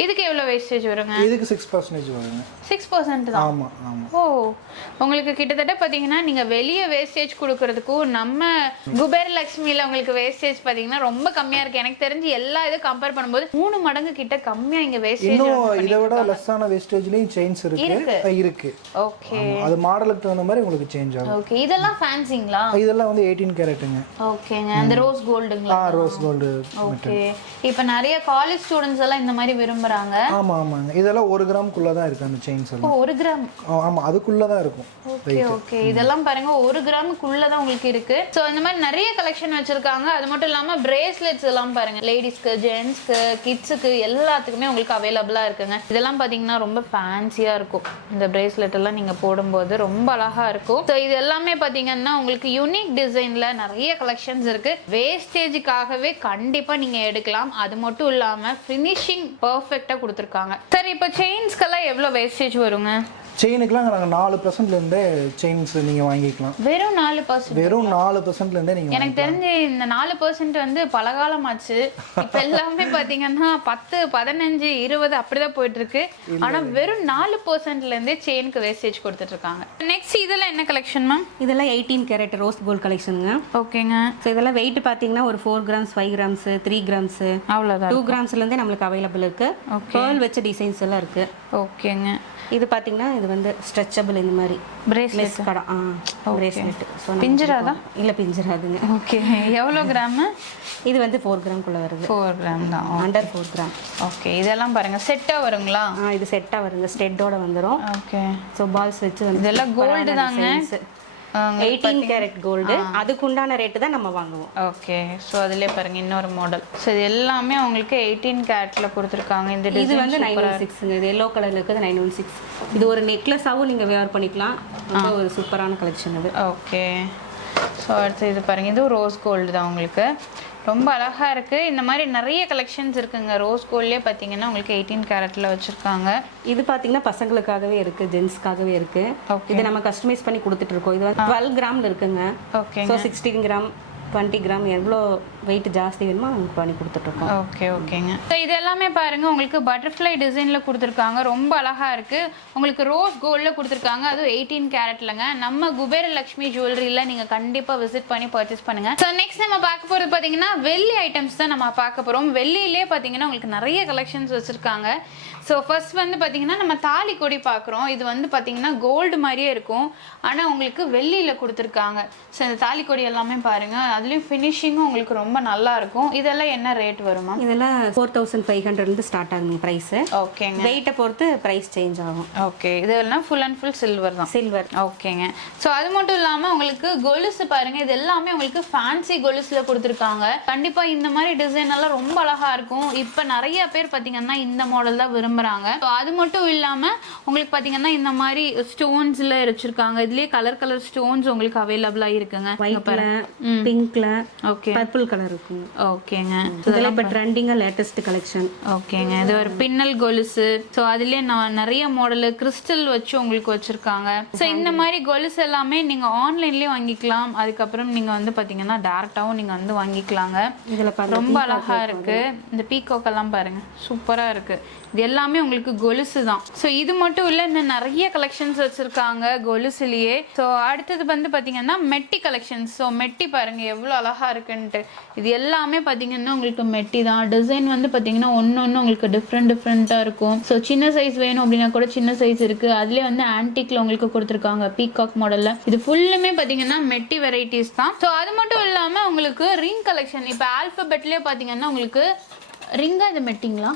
இதுக்கு எவ்வளோ வேஸ்டேஜ் வருங்க? இதுக்கு சிக்ஸ் பர்சன்டேஜ் வருங்க. சிக்ஸ் பர்சன்ட் தான்? ஆமாம் ஆமாம் ஓ உங்களுக்கு கிட்டத்தட்ட பார்த்தீங்கன்னா நீங்கள் வெளியே வேஸ்டேஜ் கொடுக்கறதுக்கும் நம்ம குபேர் லக்ஷ்மியில் உங்களுக்கு வேஸ்டேஜ் பார்த்தீங்கன்னா ரொம்ப கம்மியாக இருக்குது எனக்கு தெரிஞ்சு எல்லா இதுவும் கம்பேர் பண்ணும்போது மூணு மடங்கு கிட்ட கம்மியாக இங்கே வேஸ்டேஜ் இன்னும் இதை விட லெஸ்ஸான வேஸ்டேஜ்லேயும் செயின்ஸ் இருக்கு. இருக்கு. ஓகே ஆமா. அது மாடலுக்கு தகுந்த மாதிரி உங்களுக்கு சேஞ்ச் ஆகும். ஓகே இதெல்லாம் ஃபேன்சிங்களா இதெல்லாம் வந்து எயிட்டீன் கேரட்டுங்க ஓகேங்க. அந்த ரோஸ் கோல்டுங்களா ஆ ரோஸ் கோல்டு ஓகே. இப்போ நிறைய காலேஜ் ஸ்டூடெண்ட்ஸ் எல்லாம் இந்த மாதிரி விரும்புறாங்க. ஆமாம் ஆமாங்க. இதெல்லாம் ஒரு கிராமுக்குள்ளே தான் இருக்குது அந்த செயின்ஸ் ஓ எல்லாம் ஒரு கிராம்? ஆமாம் அதுக்குள்ளே தான் இருக்கும். Okay okay. இதெல்லாம் பாருங்க ஒரு கிராமுக்குள்ள தான் உங்களுக்கு இருக்கு. ஸோ இந்த மாதிரி நிறைய கலெக்ஷன் வச்சிருக்காங்க. அது மட்டும் இல்லாம பிரேஸ்லெட்ஸ் எல்லாம் பாருங்க. லேடிஸ்க்கு ஜென்ஸ்க்கு கிட்ஸுக்கு எல்லாத்துக்குமே உங்களுக்கு அவைலபிளா இருக்குங்க. இதெல்லாம் பாத்தீங்கன்னா ரொம்ப ஃபேன்சியா இருக்கும். இந்த பிரேஸ்லெட் எல்லாம் நீங்க போடும்போது ரொம்ப அழகா இருக்கும். ஸோ இது எல்லாமே பாத்தீங்கன்னா உங்களுக்கு யூனிக் டிசைன்ல நிறைய கலெக்ஷன்ஸ் இருக்கு. வேஸ்டேஜுக்காகவே கண்டிப்பா நீங்க எடுக்கலாம். அது மட்டும் இல்லாம ஃபினிஷிங் பர்ஃபெக்டா கொடுத்துருக்காங்க. சரி இப்போ செயின்ஸ்க்கெல்லாம் எவ்வளோ வேஸ்டேஜ் வருங்க? செயினுக்குலாம் நாங்கள் நாலு பர்சன்ட்லேருந்தே செயின்ஸ் நீங்கள் வாங்கிக்கலாம். வெறும் நாலு பர்சன்ட் வெறும் நாலு பர்சன்ட்லேருந்தே நீங்கள் எனக்கு தெரிஞ்சு இந்த நாலு பர்சன்ட் வந்து பலகாலமாச்சு. இப்ப எல்லாமே பாத்தீங்கன்னா பத்து பதினஞ்சு இருபது அப்படிதான் போயிட்டு இருக்கு ஆனா வெறும் நாலு பர்சன்ட்ல இருந்தே செயினுக்கு வேஸ்டேஜ் கொடுத்துட்டு இருக்காங்க நெக்ஸ்ட் இதெல்லாம் என்ன கலெக்ஷன் மேம் இதெல்லாம் எயிட்டீன் கேரட் ரோஸ் கோல்ட் கலெக்ஷனுங்க ஓகேங்க ஸோ இதெல்லாம் வெயிட் பார்த்தீங்கன்னா ஒரு four grams five grams three grams அவ்வளோதான் டூ கிராம்ஸ்லேருந்தே நம்மளுக்கு அவைலபிள் இருக்கு. பேர்ல் வச்ச டிசைன்ஸ் எல்லாம் இருக்கு. ஓகேங்க இது பார்த்தீங்கன்னா இது வந்து ஸ்ட்ரெச்சபிள் இந்த மாதிரி. பிரேஸ்லெட் கடை. ஆ பிரேஸ்லெட் ஸோ பிஞ்சிராதா இல்லை பிஞ்சிராதுங்க ஓகே எவ்வளோ கிராமு இது வந்து ஃபோர் கிராம்குள்ளே வருது. ஃபோர் கிராம் தான். அண்டர் ஃபோர் கிராம் ஓகே இதெல்லாம் பாருங்க. செட்டாக வருங்களா? ஆ இது செட்டாக வருங்க. ஸ்டெட்டோட வந்துடும் ஓகே ஸோ பால்ஸ் வச்சு வந்து இதெல்லாம் கோல்டு தாங்க. எயிட்டீன் கேரட் கோல்டு அதுக்கு உண்டான ரேட்டு தான் நம்ம வாங்குவோம். ஓகே ஸோ அதிலே பாருங்க இன்னொரு மாடல் ஸோ இது எல்லாமே உங்களுக்கு எயிட்டீன் கேரட்ல கொடுத்துருக்காங்க. இந்த இது வந்து நைன் ஒன் சிக்ஸுங்க இது எல்லோ கலர்ல இருக்குது நைன் ஒன் சிக்ஸ் இது ஒரு நெக்லஸாகவும் நீங்கள் வேர் பண்ணிக்கலாம். ரொம்ப ஒரு சூப்பரான கலெக்ஷன் இது ஓகே. ஸோ அடுத்து இது பாருங்க. இது ரோஸ் கோல்டு தான் உங்களுக்கு. ரொம்ப அழகா இருக்கு. இந்த மாதிரி நிறைய கலெக்ஷன்ஸ் இருக்குங்க. ரோஸ் கோல்ட்லேயே பார்த்தீங்கன்னா உங்களுக்கு எயிட்டீன் கேரட்ல வச்சிருக்காங்க. இது பார்த்தீங்கன்னா பசங்களுக்காகவே இருக்கு. ஜென்ஸ்க்காகவே இருக்கு. Okay. இதை நம்ம கஸ்டமைஸ் பண்ணி கொடுத்துட்டு இருக்கோம். இது வந்து டுவெல் கிராம்ல இருக்குங்க. Okay so sixteen gram twenty gram எவ்வளோ வெயிட் ஜாஸ்தி வேணுமோ அவங்களுக்கு பண்ணி கொடுத்துட்ருக்கோம். ஓகே ஓகேங்க. ஸோ இது எல்லாமே பாருங்க உங்களுக்கு பட்டர்ஃப்ளை டிசைனில் கொடுத்துருக்காங்க. ரொம்ப அழகாக இருக்குது உங்களுக்கு ரோஸ் கோல்டில் கொடுத்துருக்காங்க. அதுவும் எயிட்டீன் கேரட்லங்க நம்ம குபேர லக்ஷ்மி ஜுவல்லரியில் நீங்கள் கண்டிப்பாக விசிட் பண்ணி பர்ச்சேஸ் பண்ணுங்க. ஸோ நெக்ஸ்ட் நம்ம பார்க்க போகிறது பார்த்தீங்கன்னா வெள்ளி ஐட்டம்ஸ் தான் நம்ம பார்க்க போகிறோம் வெள்ளியிலே பார்த்தீங்கன்னா உங்களுக்கு நிறைய கலெக்ஷன்ஸ் வச்சுருக்காங்க. ஸோ ஃபர்ஸ்ட் வந்து பார்த்தீங்கன்னா நம்ம தாலி கொடி பார்க்குறோம். இது வந்து பார்த்தீங்கன்னா கோல்டு மாதிரியே இருக்கும். ஆனால் உங்களுக்கு வெள்ளியில் கொடுத்துருக்காங்க. ஸோ இந்த தாலி கொடி எல்லாமே பாருங்கள் அதுலேயும் ஃபினிஷிங்கும் உங்களுக்கு ரொம்ப நல்லா இருக்கும். இதெல்லாம் என்ன ரேட் வருமா? இதெல்லாம் ஃபோர் தௌசண்ட் ஃபைவ் ஹண்ட்ரட்லேருந்து ஸ்டார்ட் ஆகுங்க ப்ரைஸு ஓகேங்க. வெயிட்டை பொறுத்து ப்ரைஸ் சேஞ்ச் ஆகும். ஓகே. இதெல்லாம் ஃபுல் அண்ட் ஃபுல் சில்வர் தான். சில்வர் ஓகேங்க. ஸோ அது மட்டும் இல்லாமல் உங்களுக்கு கொலுசு பாருங்க. இது எல்லாமே உங்களுக்கு ஃபேன்சி கொலுசில் கொடுத்துருக்காங்க. கண்டிப்பாக இந்த மாதிரி டிசைன் எல்லாம் ரொம்ப அழகா இருக்கும். இப்போ நிறைய பேர் பார்த்தீங்கன்னா இந்த மாடல் தான் விரும்புகிறாங்க ஸோ அது மட்டும் இல்லாமல் உங்களுக்கு பார்த்தீங்கன்னா இந்த மாதிரி ஸ்டோன்ஸில் வச்சிருக்காங்க. இதுலேயே கலர் கலர் ஸ்டோன்ஸ் உங்களுக்கு அவைலபிளாக இருக்குங்க. பாருங்க. பிங்க்ல ஓகே பர்பிள் கலர் இருக்குங்க ஓகேங்க இதெல்லாம் இப்போ ட்ரெண்டிங்காக லேட்டஸ்ட் கலெக்ஷன் ஓகேங்க இது ஒரு பின்னல் கொலுசு. ஸோ அதுலேயே நான் நிறைய மாடலு கிறிஸ்டல் வச்சு உங்களுக்கு வச்சுருக்காங்க. ஸோ இந்த மாதிரி கொலுசு எல்லாமே நீங்கள் ஆன்லைன்லேயே வாங்கிக்கலாம். அதுக்கப்புறம் நீங்கள் வந்து பார்த்தீங்கன்னா டேரெக்டாகவும் நீங்கள் வந்து வாங்கிக்கலாங்க. இதில் ரொம்ப அழகா இருக்கு. இந்த பீகாக் எல்லாம் பாருங்க சூப்பரா இருக்கு. இது எல்லாமே உங்களுக்கு கொலுசு தான். ஸோ இது மட்டும் இல்லை இன்னும் நிறைய கலெக்ஷன்ஸ் வச்சிருக்காங்க கொலுசுலயே. ஸோ அடுத்தது வந்து பார்த்தீங்கன்னா மெட்டி கலெக்ஷன்ஸ் ஸோ மெட்டி பாருங்க எவ்வளோ அழகா இருக்குன்ட்டு. இது எல்லாமே பார்த்தீங்கன்னா உங்களுக்கு மெட்டி தான். டிசைன் வந்து பார்த்தீங்கன்னா ஒன்று ஒன்று உங்களுக்கு டிஃப்ரெண்ட் டிஃப்ரெண்ட்டாக இருக்கும். ஸோ சின்ன சைஸ் வேணும் அப்படின்னா கூட சின்ன சைஸ் இருக்கு. அதுலேயே வந்து ஆன்டிக்ல உங்களுக்கு கொடுத்துருக்காங்க பீகாக் மாடல்ல இது ஃபுல்லுமே பார்த்தீங்கன்னா மெட்டி வெரைட்டிஸ் தான். ஸோ அது மட்டும் இல்லாமல் உங்களுக்கு ரிங் கலெக்ஷன் இப்போ ஆல்பபெட்லேயே பார்த்தீங்கன்னா உங்களுக்கு ரிங்கா இது மெட்டிங்களா?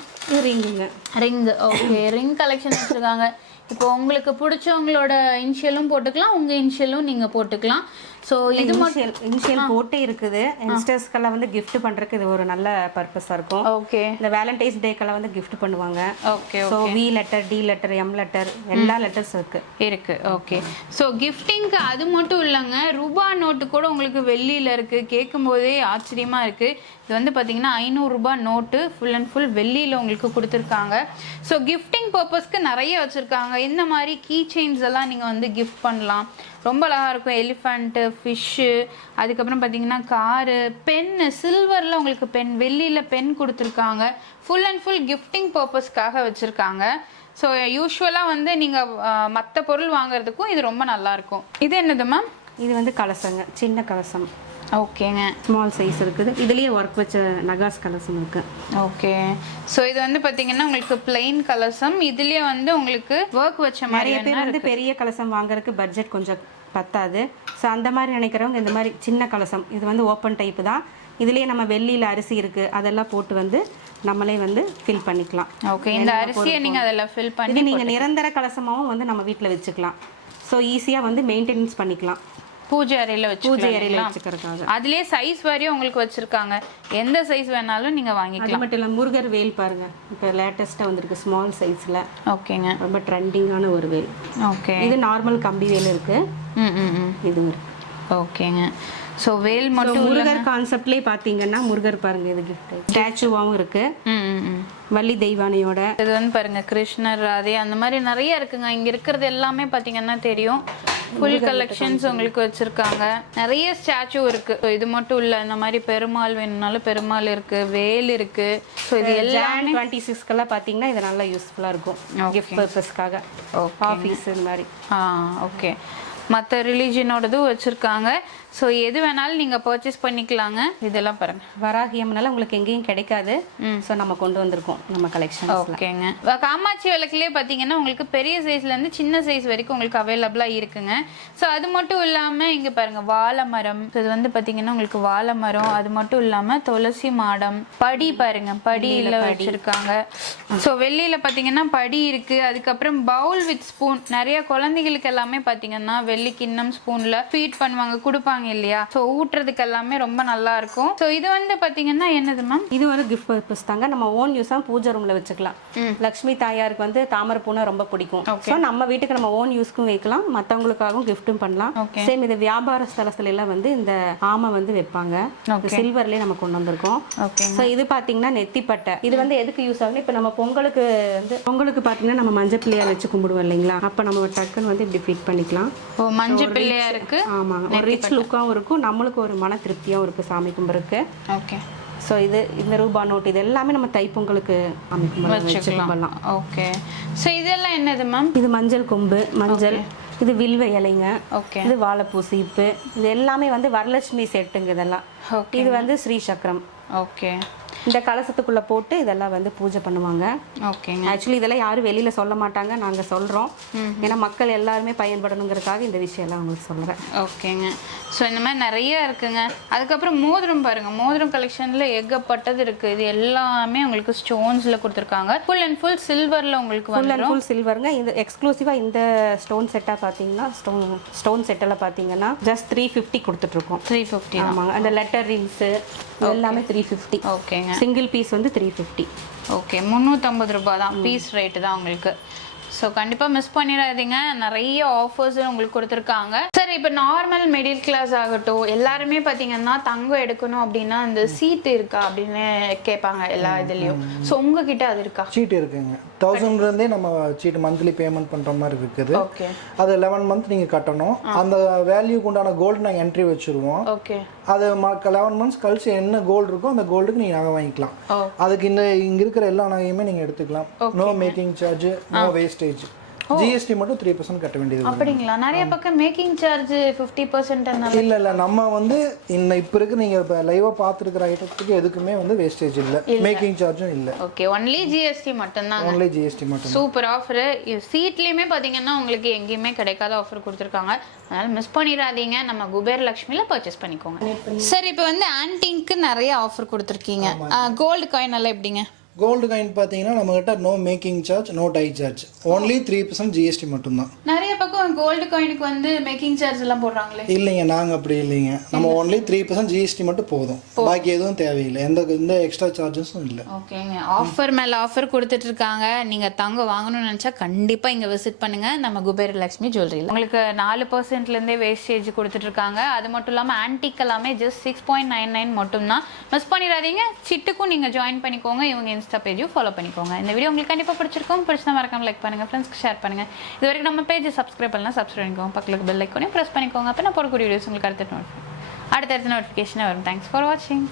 ரிங்குங்க ரிங் ஓகே ரிங் கலெக்ஷன் வச்சுருக்காங்க. இப்போ உங்களுக்கு பிடிச்சவங்களோட இனிஷியலும் போட்டுக்கலாம் உங்கள் இனிஷியலும் நீங்கள் போட்டுக்கலாம். ஸோ இது இனிஷியல் இனிஷியல் போட்டே இருக்குது. யங்ஸ்டர்ஸ்க்கெல்லாம் வந்து gift பண்றதுக்கு இது ஒரு நல்ல பர்பஸாக இருக்கும். ஓகே இந்த வேலண்டைன்ஸ் டேக்கெல்லாம் வந்து gift பண்ணுவாங்க. Okay so V letter T letter M letter எல்லா லெட்டர்ஸ் இருக்கு. இருக்கு ஓகே ஸோ கிஃப்டிங்க்கு அது மட்டும் இல்லைங்க. ரூபா நோட்டு கூட உங்களுக்கு வெள்ளியில் இருக்கு. கேட்கும் போதே ஆச்சரியமா இருக்கு. இது வந்து பார்த்தீங்கன்னா ஐநூறுரூபா நோட்டு ஃபுல் அண்ட் ஃபுல் வெள்ளியில் உங்களுக்கு கொடுத்துருக்காங்க. ஸோ கிஃப்டிங் பர்பஸ்க்கு நிறைய வச்சுருக்காங்க. இந்த மாதிரி கீ செயின்ஸ் எல்லாம் நீங்கள் வந்து கிஃப்ட் பண்ணலாம்? ரொம்ப அழகாக இருக்கும். எலிஃபண்ட்டு ஃபிஷ்ஷு அதுக்கப்புறம் பார்த்தீங்கன்னா காரு பென்னு சில்வரில் உங்களுக்கு பென் வெள்ளியில் பென் கொடுத்துருக்காங்க. ஃபுல் அண்ட் ஃபுல் கிஃப்டிங் பர்பஸ்க்காக வச்சுருக்காங்க. ஸோ யூஸ்வலாக வந்து நீங்கள் மற்ற பொருள் வாங்குறதுக்கும் இது ரொம்ப நல்லாயிருக்கும் இது என்னது மேம் இது வந்து கலசங்க. சின்ன கலசம். ஓகேங்க. ஸ்மால் சைஸ் இருக்குது. இதுலயே ஒர்க் வச்ச நகாஸ் கலசம் இருக்கு. ஓகே. ஸோ இது வந்து பார்த்தீங்கன்னா உங்களுக்கு பிளெயின் கலசம் இதுலேயே வந்து உங்களுக்கு ஒர்க் வச்ச மாதிரி நிறைய பேர் வந்து பெரிய கலசம் வாங்குறதுக்கு பட்ஜெட் கொஞ்சம் பத்தாது. ஸோ அந்த மாதிரி நினைக்கிறவங்க இந்த மாதிரி சின்ன கலசம் இது வந்து ஓப்பன் டைப் தான். இதுலயே நம்ம வெள்ளியில் அரிசி இருக்கு அதெல்லாம் போட்டு வந்து நம்மளே வந்து ஃபில் பண்ணிக்கலாம். ஓகே இந்த அரிசியை நீங்கள் அதில் ஃபில் பண்ணி நீங்கள் நிரந்தர கலசமாவும் வந்து நம்ம வீட்டில் வச்சுக்கலாம். ஸோ ஈஸியாக வந்து மெயின்டெனன்ஸ் பண்ணிக்கலாம். பூஜை அறையில் பூஜை அறையில் வச்சுக்கிறதுக்காக அதுலேயே சைஸ் வரையும் உங்களுக்கு வச்சுருக்காங்க. எந்த சைஸ் வேணாலும் நீங்கள் வாங்கிக்கலாம். மட்டும் இல்லை முருகர் வேல் பாருங்க. இப்போ லேட்டஸ்ட்டாக வந்திருக்கு ஸ்மால் சைஸில் ஓகேங்க. ரொம்ப ட்ரெண்டிங்கான ஒரு வேல். ஓகே. இது நார்மல் கம்பி வேல் இருக்கு. ம் ம் ம். இது இருக்கு. ஓகேங்க. ஸோ வேல் மட்டும் முருகர் கான்செப்ட்லேயே பார்த்தீங்கன்னா முருகர் பாருங்க இது கிஃப்ட் ஸ்டாச்சுவாகவும் இருக்கு. வள்ளி தெய்வானையோட. இது வந்து பாருங்க கிருஷ்ணர் ராதே அந்த மாதிரி நிறைய இருக்குங்க. இங்க இருக்கிறது எல்லாமே பாத்தீங்கன்னா தெரியும். ஃபுல் கலெக்ஷன்ஸ் உங்களுக்கு வச்சிருக்காங்க. நிறைய ஸ்டாச்சு இருக்கு. இது மட்டும் இல்ல இந்த மாதிரி பெருமாள் வேணும்னாலும் பெருமாள் இருக்கு வேல் இருக்கு. ஸோ இது எல்லாம் டுவெண்ட்டி சிக்ஸ்க்கெல்லாம் பார்த்தீங்கன்னா இது நல்லா யூஸ்ஃபுல்லாக இருக்கும். கிஃப்ட் பர்பஸ்க்காக ஆஃபீஸ் இந்த மாதிரி. ஆ ஓகே மற்ற ரிலீஜனோடதும் வச்சிருக்காங்க. ஸோ எது வேணாலும் நீங்க பர்ச்சேஸ் பண்ணிக்கலாங்க. இதெல்லாம் பாருங்க. வராகியம்னால உங்களுக்கு எங்கேயும் கிடைக்காது. ஸோ நம்ம கொண்டு வந்திருக்கோம். நம்ம கலெக்ஷன்ஸ்ல ஓகேங்க. காமாட்சி விளக்குலேயே பார்த்தீங்கன்னா உங்களுக்கு பெரிய சைஸ்லேருந்து சின்ன சைஸ் வரைக்கும் உங்களுக்கு அவைலபிளாக இருக்குங்க. ஸோ அது மட்டும் இல்லாமல் இங்கே பாருங்க வாழை மரம் இது வந்து பார்த்தீங்கன்னா உங்களுக்கு வாழை மரம் அது மட்டும் இல்லாமல் துளசி மாடம். படி பாருங்க படியில் வச்சுருக்காங்க. ஸோ வெள்ளியில் பார்த்தீங்கன்னா படி இருக்கு. அதுக்கப்புறம் பவுல் வித் ஸ்பூன் நிறைய குழந்தைகளுக்கு எல்லாமே பார்த்தீங்கன்னா வெள்ளி கிண்ணம் ஸ்பூனில் ஃபீட் பண்ணுவாங்க கொடுப்பாங்க இல்லையா? ஸோ ஊட்டுறதுக்கு எல்லாமே ரொம்ப நல்லா இருக்கும். ஸோ இது வந்து பார்த்தீங்கன்னா என்னது மேம் இது ஒரு கிஃப்ட் பர்பஸ் தாங்க. நம்ம ஓன் யூஸாக பூஜை ரூம்ல வச்சுக்கலாம். லக்ஷ்மி தாயாருக்கு வந்து தாமரை பூனை ரொம்ப பிடிக்கும். ஸோ நம்ம வீட்டுக்கு நம்ம ஓன் யூஸ்க்கும் வைக்கலாம். மற்றவங்களுக்காகவும் கிஃப்ட்டும் பண்ணலாம். சேம் இது வியாபார ஸ்தலத்துல எல்லாம் வந்து இந்த ஆமை வந்து வைப்பாங்க. சில்வர்லயே நம்ம கொண்டு வந்திருக்கோம். ஸோ இது பார்த்தீங்கன்னா நெத்திப்பட்டை. இது வந்து எதுக்கு யூஸ் ஆகுது இப்போ நம்ம பொங்கலுக்கு வந்து பொங்கலுக்கு பார்த்தீங்கன்னா நம்ம மஞ்சள் பிள்ளையார் வச்சு கும்பிடுவோம் இல்லைங்களா? அப்போ நம்ம டக்குன்னு வந்து இப்படி ஃபிட் பண்ணிக்கலாம். ஓ மஞ்சள் பிள்ளையா இருக்கு. ஆமாங்க ஒரு ரிச் லுக்காகவும் இருக்கும். நம்மளுக்கு ஒரு மன திருப்தியாகவும் இருக்குது சாமி கும்பிட்றதுக்கு. ஓகே. ஸோ இது இந்த ரூபா நோட் இது எல்லாமே நம்ம தைப்பொங்கலுக்கு சாமி கும்பிட வச்சு கும்பிடலாம் ஓகே. ஸோ இதெல்லாம் என்னது மேம் இது மஞ்சள் கொம்பு மஞ்சள். இது வில்வ இலைங்க. ஓகே. இது வாழைப்பூ சீப்பு. இது எல்லாமே வந்து வரலட்சுமி செட்டுங்க இதெல்லாம். இது வந்து ஸ்ரீ சக்கரம் ஓகே. இந்த கலசத்துக்குள்ள போட்டு இதெல்லாம் வந்து பூஜை பண்ணுவாங்க. ஓகேங்க. ஆக்சுவலி இதெல்லாம் யாரும் வெளியில சொல்ல மாட்டாங்க நாங்க சொல்றோம். ஏன்னா மக்கள் எல்லாருமே பயன்படணுங்கிறதுக்காக இந்த விஷயம் எல்லாம் உங்களுக்கு சொல்றேன். ஓகேங்க. ஸோ இந்த மாதிரி நிறைய இருக்குங்க. அதுக்கப்புறம் மோதிரம் பாருங்க. மோதிரம் கலெக்ஷனில் ஏகப்பட்டது இருக்கு. இது எல்லாமே உங்களுக்கு ஸ்டோன்ஸில் கொடுத்துருக்காங்க. ஃபுல் அண்ட் ஃபுல் சில்வரில் உங்களுக்கு ஃபுல் அண்ட் ஃபுல் சில்வருங்க இந்த எக்ஸ்க்ளூசிவாக இந்த ஸ்டோன் செட்டாக பார்த்தீங்கன்னா ஸ்டோன் ஸ்டோன் செட்டில் பார்த்தீங்கன்னா ஜஸ்ட் த்ரீ ஃபிஃப்டி கொடுத்துட்ருக்கோம் த்ரீ ஃபிஃப்டி ஆமாங்க. அந்த லெட்டர் ரிங்ஸு எல்லாமே த்ரீ ஃபிஃப்டி ஓகேங்க சிங்கிள் பீஸ் வந்து த்ரீ ஃபிஃப்டி ஓகே முந்நூற்றம்பது ரூபாய் தான் பீஸ் ரேட்டு தான் உங்களுக்கு. ஸோ கண்டிப்பாக மிஸ் பண்ணிடாதீங்க. நிறைய ஆஃபர்ஸ் உங்களுக்கு கொடுத்துருக்காங்க. சார் இப்போ நார்மல் மிடில் கிளாஸ் ஆகட்டும் எல்லாருமே பார்த்தீங்கன்னா தங்கம் எடுக்கணும் அப்படின்னா அந்த சீட்டு இருக்கா அப்படின்னு கேட்பாங்க எல்லா இதுலேயும். ஸோ உங்ககிட்ட அது இருக்கா? சீட் இருக்குங்க. தௌசண்ட்லேருந்தே நம்ம சீட் மந்த்லி பேமெண்ட் பண்ணுற மாதிரி இருக்குது. ஓகே அது லெவன் மந்த் நீங்கள் கட்டணும். அந்த வேல்யூக்கு உண்டான கோல்டு நாங்கள் என்ட்ரி வச்சுருவோம். ஓகே அது லெவன் மந்த்ஸ் கழிச்சு என்ன கோல்டு இருக்கோ அந்த கோல்டுக்கு நீங்கள் நகை வாங்கிக்கலாம். அதுக்கு இந்த இங்கே இருக்கிற எல்லா நகையுமே நீங்கள் எடுத்துக்கலாம். No making charge no wastage GST மட்டும் த்ரீ பர்சன்ட் கட்ட வேண்டியது. அப்படிங்களா? நிறைய பக்கம் மேக்கிங் சார்ஜ் ஃபிஃப்டி பர்சன்ட் இல்ல இல்ல நம்ம வந்து இந்த இப்போ இருக்கு நீங்க இப்போ லைவா பார்த்துருக்கிற ஐட்டத்துக்கு எதுக்குமே வந்து வேஸ்டேஜ் இல்ல. மேக்கிங் சார்ஜும் இல்ல. ஓகே ஒன்லி ஜிஎஸ்டி மட்டும்தாங்க. ஒன்லி ஜிஎஸ்டி மட்டும் சூப்பர் ஆஃபர் சீட்லேயுமே பார்த்தீங்கன்னா உங்களுக்கு எங்கேயுமே கிடைக்காத ஆஃபர் கொடுத்துருக்காங்க. அதனால மிஸ் பண்ணிடாதீங்க. நம்ம குபேர் லக்ஷ்மியில் பர்ச்சேஸ் பண்ணிக்கோங்க. சார் இப்போ வந்து ஆன்டிங்க்கு நிறைய ஆஃபர் கொடுத்துருக்கீங்க. கோல்டு காயின் எல்லாம் எப்படிங்க? கோல்டு காயின் பார்த்தீங்கன்னா நம்ம கிட்ட no making charge no die charge only three percent GST மட்டும்தான். நிறைய பக்கம் கோல்டு காயினுக்கு வந்து மேக்கிங் சார்ஜ் எல்லாம் போடுறாங்களே. இல்லைங்க நாங்க அப்படி இல்லைங்க. நம்ம ஒன்லி த்ரீ பர்சன்ட் ஜிஎஸ்டி மட்டும் போதும். பாக்கி எதுவும் தேவையில்லை. எந்த எந்த எக்ஸ்ட்ரா சார்ஜஸும் இல்லை. ஓகேங்க. ஆஃபர் மேல ஆஃபர் கொடுத்துட்டு இருக்காங்க. நீங்க தங்கம் வாங்கணும்னு நினைச்சா கண்டிப்பா இங்க விசிட் பண்ணுங்க. நம்ம குபேர லட்சுமி ஜுவல்லரியில் உங்களுக்கு நாலு பர்சன்ட்ல இருந்தே வேஸ்டேஜ் கொடுத்துட்டு இருக்காங்க. அது மட்டும் இல்லாம ஆன்டிக் எல்லாமே just six point nine nine மட்டும்தான். மிஸ் பண்ணிடாதீங்க. சிட்டுக்கும் நீங்க ஜாயின் பண்ணிக்கோங்க. இவங்க இன்ஸ்டா பேஜும் ஃபாலோ பண்ணிக்கோங்க. இந்த வீடியோ உங்களுக்கு கண்டிப்பாக பிடிச்சிருக்கும். பிடிச்சா மறக்காம லைக் பண்ணுங்க ஃப்ரெண்ட்ஸ்க்கு ஷேர் பண்ணுங்கள் இது வரைக்கும் நம்ம பேஜ் சப்ஸ்கிரைப் பண்ணலாம் சப்ஸ்கிரைப் பண்ணிக்கோங்க. பக்கத்துக்கு பெல் ஐக்கோனையும் ப்ரெஸ் பண்ணிக்கோங்க. அப்போ நான் போடக்கூடிய வீடியோஸ் உங்களுக்கு அடுத்த நோட்டிஃபிகேஷன் அடுத்தடுத்த நோட்டிஃபிகேஷனே வரும். தேங்க்ஸ் ஃபார் வாட்சிங்